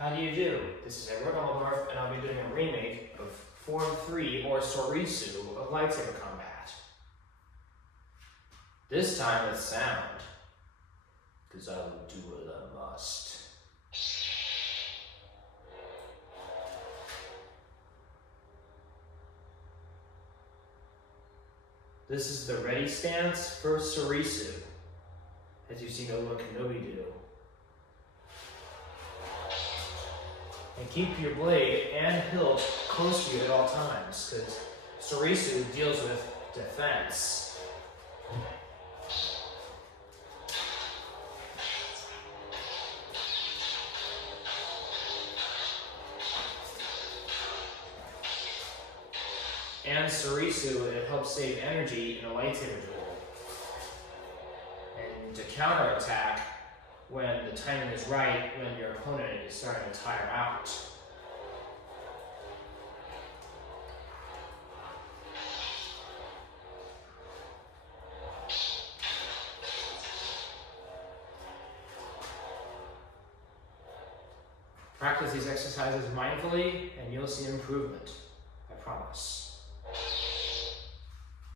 How do you do? This is Edward Aldorf, and I'll be doing a remake of Form 3, or Soresu, of lightsaber combat. This time with sound, because I will do what I must. This is the ready stance for Soresu, as you've seen Obi-Wan Kenobi do. And keep your blade and hilt close to you at all times, because Soresu deals with defense. And Soresu, it helps save energy in a lightsaber duel. And to counterattack when the timing is right, when your opponent is starting to tire out. Practice these exercises mindfully and you'll see improvement, I promise.